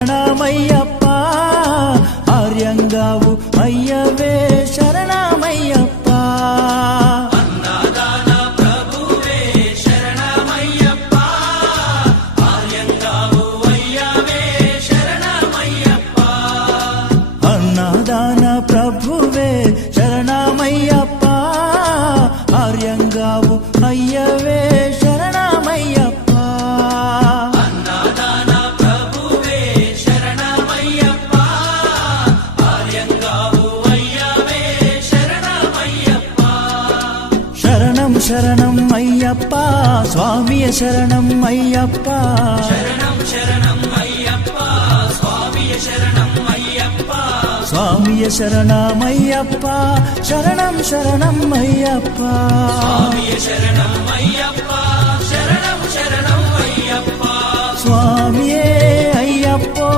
శరణమయ్యప్ప ఆర్యంగావు అయ్యవే శరణమయ్యప్ప అన్నదాన ప్రభువే శరణమయ్యప్ప ఆర్యంగావు అయ్యవే శరణమయ్యప్ప అన్నదాన ప్రభువే శరణమయ్యప్ప ఆర్యంగావు అయ్యవే శరణమయ్యప్ప అన్నదాన ప్రభువే శరణమయ్యప్ప ఆర్యంగావు అయ్యవే శరణమయ్యప్ప శరణం శరణం అయ్యప్ప స్వామియ శరణం అయ్యప్ప శరణం శరణం అయ్యప్ప స్వామియ శరణం అయ్యప్ప స్వామియ శరణమయ్యప్ప శరణం శరణం అయ్యప్ప స్వామియ శరణం అయ్యప్ప శరణం శరణం అయ్యప్ప స్వామియే